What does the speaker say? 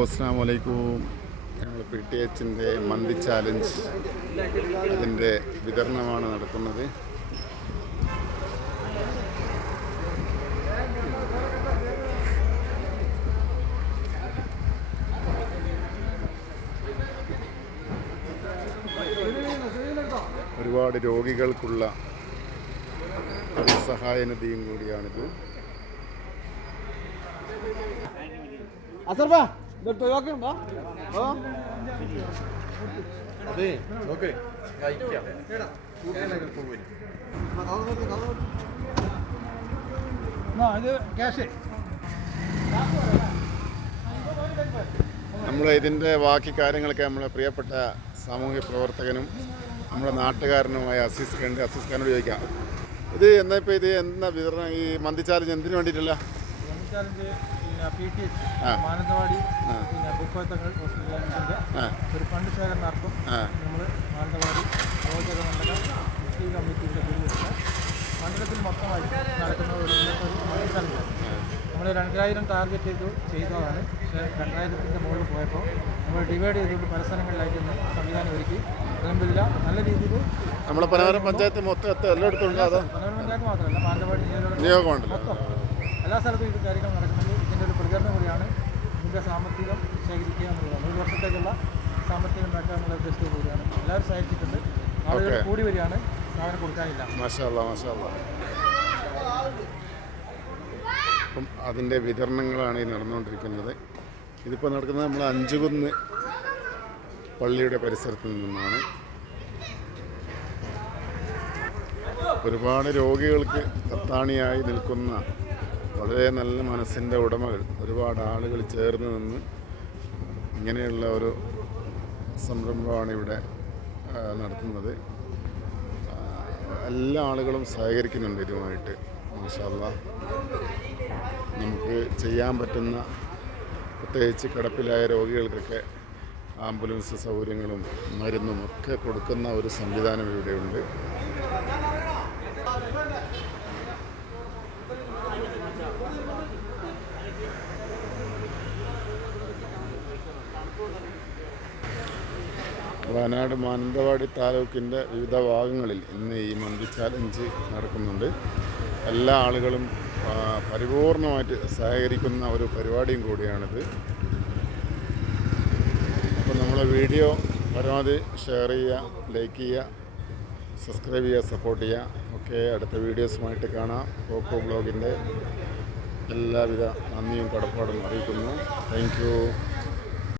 അസ്സലാമു അലൈക്കും. ഞങ്ങൾ PTHൻ്റെ മന്തി ചാലഞ്ച് അതിൻ്റെ വിതരണമാണ് നടക്കുന്നത്. ഒരുപാട് രോഗികൾക്കുള്ള സഹായനിധിയും കൂടിയാണിത്. നമ്മൾ ഇതിൻ്റെ ബാക്കി കാര്യങ്ങളൊക്കെ നമ്മളെ പ്രിയപ്പെട്ട സാമൂഹ്യ പ്രവർത്തകനും നമ്മുടെ നാട്ടുകാരനുമായ അസീസ് ഖാനോട് ചോദിക്കാം. ഇത് എന്താ വിതരണം? ഈ മന്തി ചാലഞ്ച് എന്തിനു വേണ്ടിയിട്ടില്ല? PTH മാനന്തവാടി ബുക്കോത്തങ്ങൾ ഹോസ്പിറ്റലിൻ്റെ ഒരു ഫണ്ട് ശേഖരണാർത്ഥം നമ്മൾ മാനന്തവാടി യോജക മണ്ഡല മുസ്ലിം കമ്മിറ്റിയുടെ കീഴിലുള്ള മണ്ഡലത്തിൽ മൊത്തമായി നടക്കുന്ന ഒരു മണി ചലഞ്ച് നമ്മൾ 2000 ടാർഗറ്റ് ചെയ്തതാണ്. പക്ഷേ 2000-ൻ്റെ മുകളിൽ പോയപ്പോൾ നമ്മൾ ഡിവൈഡ് ചെയ്തുകൊണ്ട് പല സ്ഥലങ്ങളിലായിട്ട് സംവിധാനം ഒരുക്കി. അതുകൊണ്ടില്ല നല്ല രീതിയിൽ നമ്മുടെ പനവരം പഞ്ചായത്ത് മൊത്തം എല്ലായിടത്തും പനവരം പഞ്ചായത്ത് മാത്രമല്ല മാനന്തവാടി നിയോജകം മൊത്തം എല്ലാ സ്ഥലത്തും ഇത് കാര്യങ്ങൾ നടക്കുന്നത്. ഇതിൻ്റെ ഒരു പ്രചരണം കൂടിയാണ് ഇതിൻ്റെ സാമ്പത്തികം ശേഖരിക്കുക എന്നുള്ളതാണ്. ഒരു വർഷത്തേക്കുള്ള സാമ്പത്തികം ഉണ്ടാക്കുക എന്നുള്ള ഉദ്ദേശത്തോടു കൂടിയാണ്. എല്ലാവരും സഹായിച്ചിട്ടുണ്ട്. ആളുകൾ കൂടി വരികയാണ്, സാധനം കൊടുക്കാനില്ല. മാഷാ അല്ലാഹ്. അപ്പം അതിൻ്റെ വിതരണങ്ങളാണ് ഈ നടന്നുകൊണ്ടിരിക്കുന്നത്. ഇതിപ്പോൾ നടക്കുന്നത് നമ്മൾ അഞ്ചുകുന്ന് പള്ളിയുടെ പരിസരത്ത് നിന്നാണ്. ഒരുപാട് രോഗികൾക്ക് അത്താണിയായി നിൽക്കുന്ന വളരെ നല്ല മനസ്സിൻ്റെ ഉടമകൾ, ഒരുപാട് ആളുകൾ ചേർന്ന് നിന്ന് ഇങ്ങനെയുള്ള ഒരു സംരംഭമാണ് ഇവിടെ നടത്തുന്നത്. എല്ലാ ആളുകളും സഹകരിക്കുന്നുണ്ട് ഇതുമായിട്ട്. മാഷാ അല്ലാഹ്. നമുക്ക് ചെയ്യാൻ പറ്റുന്ന, പ്രത്യേകിച്ച് കിടപ്പിലായ രോഗികൾക്കൊക്കെ ആംബുലൻസ് സൗകര്യങ്ങളും മരുന്നും ഒക്കെ കൊടുക്കുന്ന ഒരു സംവിധാനം ഇവിടെയുണ്ട്. വയനാട് മാനന്തവാടി താലൂക്കിൻ്റെ വിവിധ ഭാഗങ്ങളിൽ ഇന്ന് ഈ മന്തി ചാലഞ്ച് നടക്കുന്നുണ്ട്. എല്ലാ ആളുകളും പരിപൂർണമായിട്ട് സഹകരിക്കുന്ന ഒരു പരിപാടിയും കൂടിയാണിത്. അപ്പോൾ നമ്മളെ വീഡിയോ പരമാവധി ഷെയർ ചെയ്യുക, ലൈക്ക് ചെയ്യുക, സബ്സ്ക്രൈബ് ചെയ്യുക, സപ്പോർട്ട് ചെയ്യുക. ഓക്കെ, അടുത്ത വീഡിയോസുമായിട്ട് കാണാം. കോക്കോ ബ്ലോഗിൻ്റെ എല്ലാവിധ നന്ദിയും കടപ്പാടും അറിയിക്കുന്നു. Thank you.